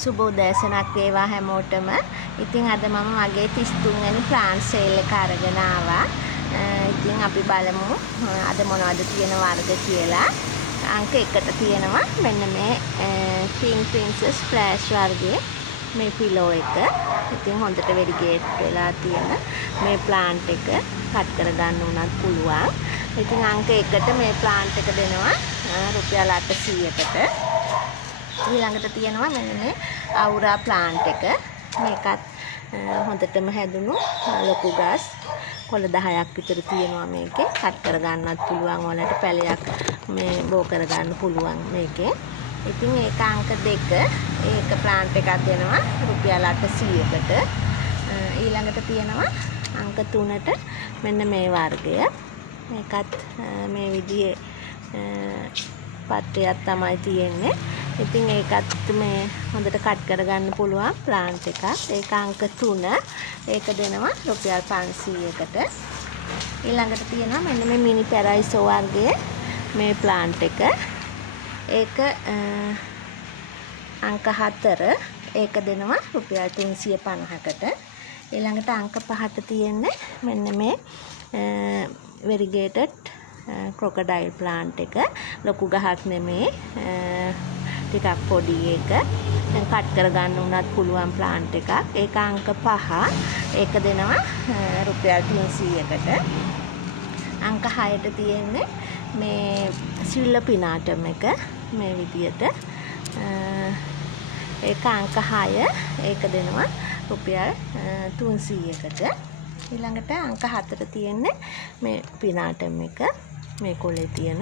සුබ උදෑසනක් වේවා හැමෝටම. ඉතින් අද මම මගේ 33 වෙනි ප්ලාන්ට් සේල් එක අරගෙන ආවා. ඉතින් අපි බලමු අද මොනවද තියෙන වර්ග කියලා. අංක 1ට තියෙනවා මෙන්න මේ Pink Princess Splash වර්ගයේ මේ පිලෝ එක. ඉතින් හොඳට වෙරිගේට් වෙලා තියෙන මේ ප්ලාන්ට් එක කට් කරගන්න උනත් පුළුවන්. ඉතින් අංක 1ට මේ ප්ලාන්ට් එක දෙනවා රුපියල් 800කට. ඊළඟට තියෙනවා මෙන්න මේ අවුරා ප්ලාන්ට් එක. මේකත් හොඳටම හැදුණු ලොකු ගස් කොළ 10ක් විතර තියෙනවා මේකේ. කට් කරගන්නත් පුළුවන්, ඔයාලට පැලයක් මේ බෝ කරගන්න පුළුවන් මේකේ. ඉතින් ඒක අංක 2 ඒක ප්ලාන්ට් එකක් දෙනවා රුපියල් 800කට. ඊළඟට තියෙනවා අංක 3ට මෙන්න මේ වර්ගය. මේකත් මේ විදිහේ පත්‍රයක් තමයි තියෙන්නේ. ඉතින් ඒකත් මේ හොඳට කට් කරගන්න පුළුවන් ප්ලාන්ට් එකක්. ඒක අංක 3. ඒක දෙනවා රුපියල් 500කට. ඊළඟට තියෙනවා මෙන්න මේ මිනි පැරයිසෝ වර්ගයේ මේ ප්ලාන්ට් එක. ඒක අංක 4. ඒක දෙනවා රුපියල් 350කට. ඊළඟට අංක 5ට තියෙන්නේ මෙන්න මේ variegated crocodile plant එක. ලොකු ගහක් නෙමේ, ටිකක් පොඩි එක. දැන් කට් කරගන්න උනත් පුළුවන් ප්ලාන්ට් එකක්. ඒක අංක 5. ඒක දෙනවා රුපියල් 300කට. අංක 6ට තියෙන්නේ මේ සිල්ලපිනාටම් එක මේ විදියට. ඒක අංක 6. ඒක දෙනවා රුපියල් 300කට. ඊළඟට අංක 4ට තියෙන්නේ මේ පිනාටම් එක මේ කොලේ තියෙන.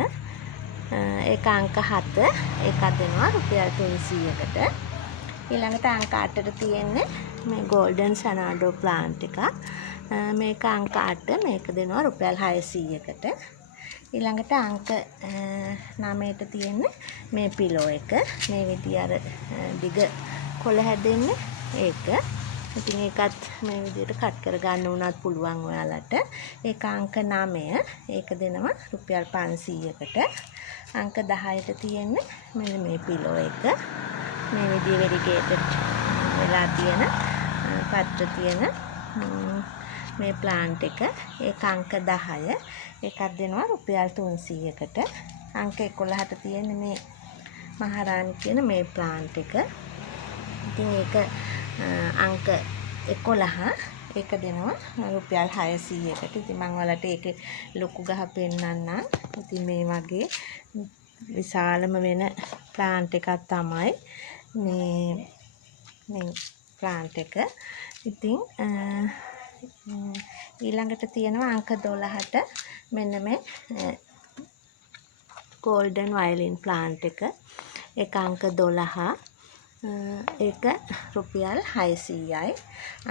ඒක අංක 7. ඒක දෙනවා රුපියල් 300කට. ඊළඟට අංක 8ට තියෙන්නේ මේ golden sanado plant එකක්. මේක අංක 8. මේක දෙනවා රුපියල් 600කට. ඊළඟට අංක 9ට තියෙන්නේ මේ පිලෝ එක. මේ විදිය අර දිග කොළ හැදෙන්නේ ඒක. ඉතින් ඒකත් මේ විදිහට කට් කරගන්න උනත් පුළුවන් ඔයාලට. ඒක අංක 9. ඒක දෙනවා රුපියල් 500කට. අංක 10ට තියෙන්නේ මෙන්න මේ පිලෝ එක. මේ විදිහ වෙරිගේටඩ් වෙලා තියෙන පත්‍ර තියෙන මේ ප්ලාන්ට් එක. ඒක අංක 10. ඒකත් දෙනවා රුපියල් 300කට. අංක 11ට තියෙන්නේ මේ මහරාණි කියන මේ ප්ලාන්ට් එක. ඉතින් ඒක අංක 11. ඒක දෙනවා රුපියල් 600කට. ඉතින් මම ඔයාලට ඒකේ ලොකු ගහ පෙන්නන්නම්. ඉතින් මේ වගේ විශාලම වෙන ප්ලාන්ට් එකක් තමයි මේ ප්ලාන්ට් එක. ඉතින් ඊළඟට තියෙනවා අංක 12ට මෙන්න මේ golden violin plant එක. ඒක අංක 12. ඒක රුපියල් 600යි.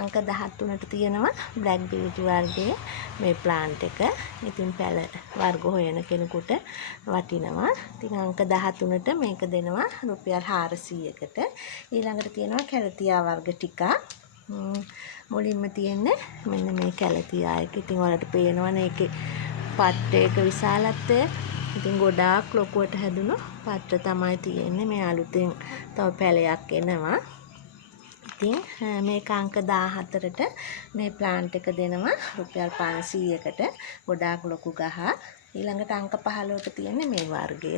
අංක 13ට තියෙනවා black beauty වර්ගයේ මේ ප්ලාන්ට් එක. ඉතින් පැල වර්ග හොයන කෙනෙකුට වටිනවා. ඉතින් අංක 13ට මේක දෙනවා රුපියල් 400කට. ඊළඟට තියෙනවා කැලතියා වර්ග ටිකක්. මුලින්ම තියෙන්නේ මෙන්න මේ කැලතියා එක. ඉතින් ඔයාලට පේනවනේ ඒකේ පත්‍රයක විශාලත්වය. ඉතින් ගොඩාක් ලොකුවට හැදුණු පත්‍ර තමයි තියෙන්නේ. මේ අලුතෙන් තව පැලයක් එනවා. ඉතින් මේක අංක 14ට මේ ප්ලාන්ට් එක දෙනවා රුපියල් 500කට. ගොඩාක් ලොකු ගහ. ඊළඟට අංක 15ට තියෙන්නේ මේ වර්ගය.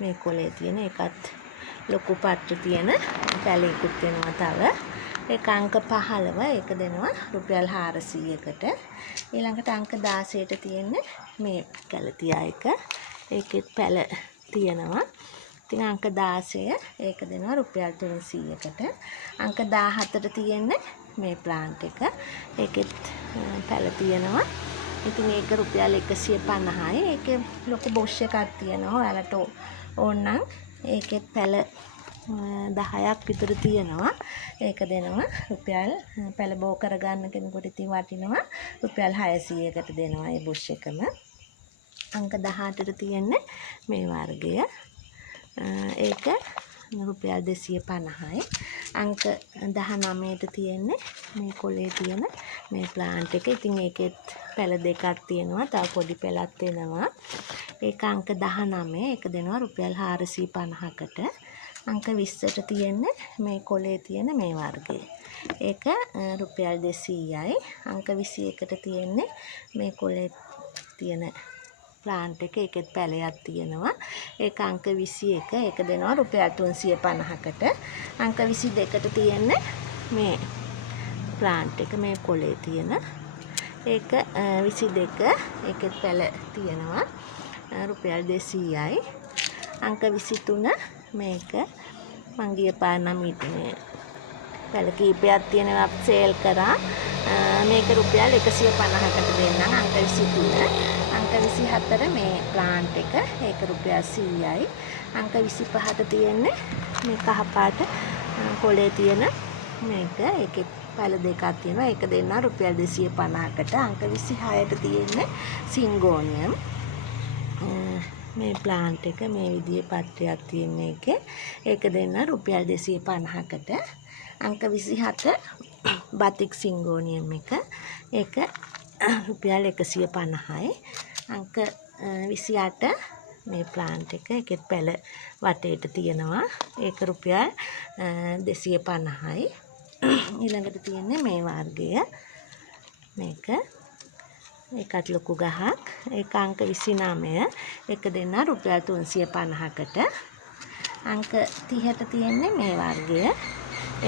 මේ කොලේ තියෙන එකත් ලොකු පත්‍ර තියෙන පැලයකුත් වෙනවා තව. ඒක අංක 15. ඒක දෙනවා රුපියල් 400කට. ඊළඟට අංක 16ට තියෙන්නේ මේ කැලතියා එක. ඒකෙත් පැල තියෙනවා. ඉතින් අංක 16. ඒක දෙනවා රුපියල් 300කට. අංක 17ට තියෙන්නේ මේ ප්ලාන්ට් එක. ඒකෙත් පැල තියෙනවා. ඉතින් ඒක රුපියල් 150යි. ඒකේ ලොකු බොෂ් එකක් තියෙනවා. ඔයාලට ඕනනම් ඒකෙත් පැල 10ක් විතර තියෙනවා. ඒක දෙනවා රුපියල් පැල බෝ කරගන්න කෙනෙකුට ඉතින් වටිනවා රුපියල් 600කට දෙනවා ඒ බුෂ් එකම. අංක 18ට තියෙන්නේ මේ වර්ගය. ඒක රුපියල් 250යි. අංක 19ට තියෙන්නේ මේ කොලේ තියෙන මේ ප්ලාන්ට් එක. ඉතින් ඒකෙත් පැල දෙකක් තියෙනවා. තව පොඩි පැලක් වෙනවා. ඒක අංක 19. ඒක දෙනවා රුපියල් 450කට. අංක 20ට තියෙන්නේ මේ කොලේ තියෙන මේ වර්ගය. ඒක රුපියල් 200යි. අංක 21ට තියෙන්නේ මේ කොලේ තියෙන ප්ලාන්ට් එක. ඒකෙත් පැලයක් තියෙනවා. ඒක අංක 21. ඒක දෙනවා රුපියල් 350කට. අංක 22ට තියෙන්නේ මේ ප්ලාන්ට් එක මේ කොලේ තියෙන. ඒක 22. ඒකෙත් පැල තියෙනවා රුපියල් 200යි. අංක 23 මේක මං ගිය පාර නම් මේ පැල කීපයක් තියෙනවා සේල් කරා. මේක රුපියල් 150කට දෙන්නම් අංක 23. අංක 24 මේ ප්ලාන්ට් එක. ඒක රුපියල් 100යි. අංක 25ට තියෙන්නේ මේ කහපාට කොලේ තියෙන මේක. ඒකේ පැල දෙකක් තියෙනවා. ඒක දෙන්නා රුපියල් 250කට. අංක 26ට තියෙන්නේ සින්ගෝනියම්. මේ ප්ලාන්ට් එක මේ විදිහේ පත්‍රයක් තියෙන එකේ. ඒක දෙන්නා රුපියල් 250කට. අංක 27 බතික් සින්ගෝනියම් එක. ඒක රුපියල් 150යි. අංක 28 මේ ප්ලාන්ට් එක. ඒකෙත් පැල වටේට තියෙනවා. ඒක රුපියල් 250යි. ඊළඟට තියෙන්නේ මේ වර්ගය. මේක ඒකත් ලොකු ගහක්. ඒක අංක 29. ඒක දෙන්නා රුපියල් 350කට. අංක 30ට තියෙන්නේ මේ වර්ගය.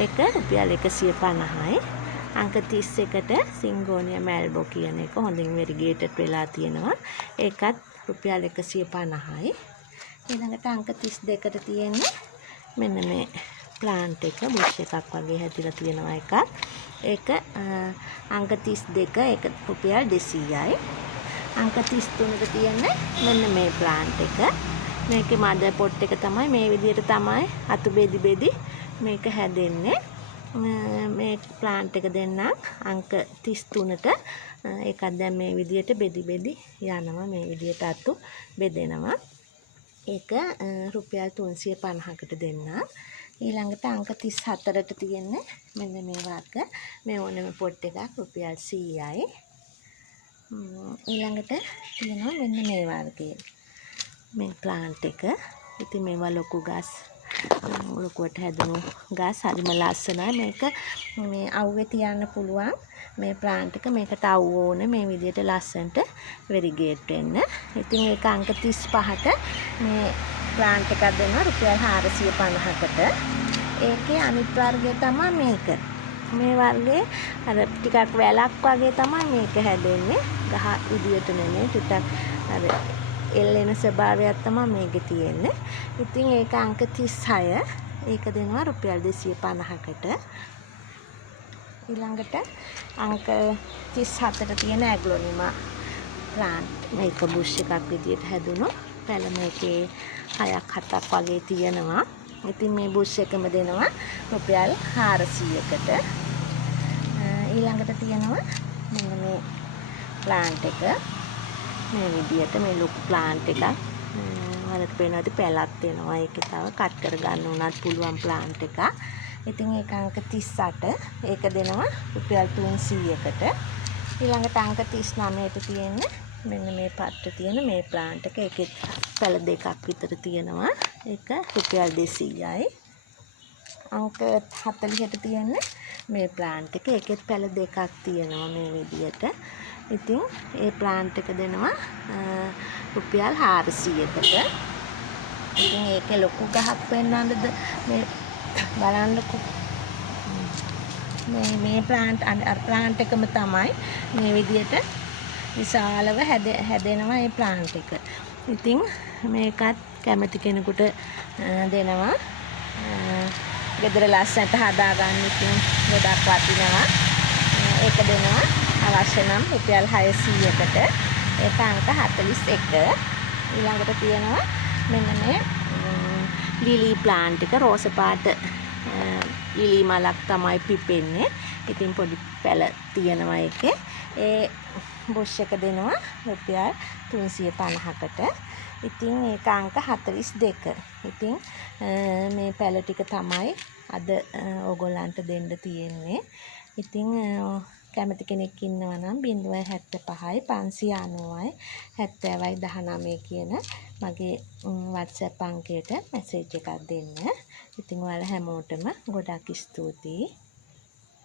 ඒක රුපියල් 150යි. අංක 31ට සින්ගෝනියම් ඇල්බෝ කියන එක හොඳින් වෙරිගේටඩ් වෙලා තියෙනවා. ඒකත් රුපියල් 150යි. ඊළඟට අංක 32ට තියෙන්නේ මෙන්න මේ ප්ලාන්ට් එක බුෂ් එකක් වගේ හැදිලා තියෙනවා එකක්. ඒක අංක 32. ඒක රුපියල් 200යි. අංක 33ට තියෙන්නේ මෙන්න මේ ප්ලාන්ට් එක. මේකේ මදර් පොට් එක තමයි මේ විදිහට තමයි අතු බෙදි බෙදි මේක හැදෙන්නේ. මේ ප්ලාන්ට් එක දෙන්නම් අංක 33ට. ඒකත් දැන් මේ විදිහට බෙදි බෙදි යනවා. මේ විදිහට අතු බෙදෙනවා. ඒක රුපියල් 350කට දෙන්නම්. ඊළඟට අංක 34ට තියෙන්නේ මෙන්න මේ වර්ග. මේ ඕනෙම පොට් එකක් රුපියල් 100යි. ඊළඟට තියෙනවා මෙන්න මේ වර්ගය. මේ ප්ලාන්ට් එක. ඉතින් මේවා ලොකු ගස් ලොකුවට හැදුණු ගස් හරිම ලස්සනයි. මේක මේ අවුවේ තියන්න පුළුවන් මේ ප්ලාන්ට් එක. මේකට අවුව ඕනේ මේ විදිහට ලස්සනට වෙරිගේට් වෙන්න. ඉතින් ඒක අංක 35ට මේ ප්ලාන්ට් එකක් දෙනවා රුපියල් 450කට. ඒකේ අනිත් වර්ගය තමයි මේක. මේ වර්ගයේ අර ටිකක් වැලක් වගේ තමයි මේක හැදෙන්නේ. ගහ විදියට නෙමෙයි ටිකක් අර එල්ලෙන ස්වභාවයක් තමයි මේකේ තියෙන්නේ. ඉතින් ඒක අංක 36. ඒක දෙනවා රුපියල් 250කට. ඊළඟට අංක 37ට තියෙන ඇග්ලොනිමා ප්ලාන්ට්. මේක බුෂ් එකක් විදියට හැදුණු පැල මේකේ 6ක් 7ක් වගේ තියෙනවා. ඉතින් මේ බුෂ් එකම දෙනවා රුපියල් 400කට. ඊළඟට තියෙනවා මෙන්න මේ ප්ලාන්ට් එක. මේ විදියට මේ ලොකු ප්ලාන්ට් එකක්. වලට පේනවාද පැලක් තියෙනවා. ඒකේ තව කට් කර ගන්න උනත් පුළුවන් ප්ලාන්ට් එකක්. ඉතින් ඒක අංක 38. ඒක දෙනවා රුපියල් 300කට. ඊළඟට අංක 39ට තියෙන්නේ මෙන්න මේ පත්‍රය තියෙන මේ ප්ලාන්ට් එක. ඒකේ පැල දෙකක් විතර තියෙනවා. ඒක රුපියල් 200යි. අංක 40ට තියෙන්නේ මේ ප්ලාන්ට් එක. ඒකෙත් පැල දෙකක් තියෙනවා මේ විදියට. ඉතින් ඒ ප්ලාන්ට් එක දෙනවා රුපියල් 400කට. ඉතින් ඒකේ ලොකු ගහක් වෙන්නන්නද මේ බලන්නකො. මේ ප්ලාන්ට් එකම තමයි මේ විදියට විශාලව හැදෙනවා මේ ප්ලාන්ට් එක. ඉතින් මේකත් කැමති කෙනෙකුට දෙනවා. ගෙදර ලස්සනට හදාගන්න ඉතින් ගොඩක් වටිනවා. ඒක දෙනවා අවශ්‍ය නම් රුපියල් 600කට. ඒක අංක 41. ඊළඟට තියෙනවා මෙන්න මේ ලිලි ප්ලාන්ට් එක. රෝස පාට ලිලි මලක් තමයි පිපෙන්නේ. ඉතින් පොඩි පැල තියෙනවා ඒකේ. ඒ බුෂ් එක දෙනවා රුපියල් 350කට. ඉතින් ඒක අංක 42. ඉතින් මේ පැල ටික තමයි අද ඕගොල්ලන්ට දෙන්න තියෙන්නේ. ඉතින් කැමති කෙනෙක් ඉන්නවා නම් 075යි 590යි 70යි 19 කියන මගේ WhatsApp අංකයට මැසේජ් එකක් දෙන්න. ඉතින් ඔයාලා හැමෝටම ගොඩක් ස්තුතියි.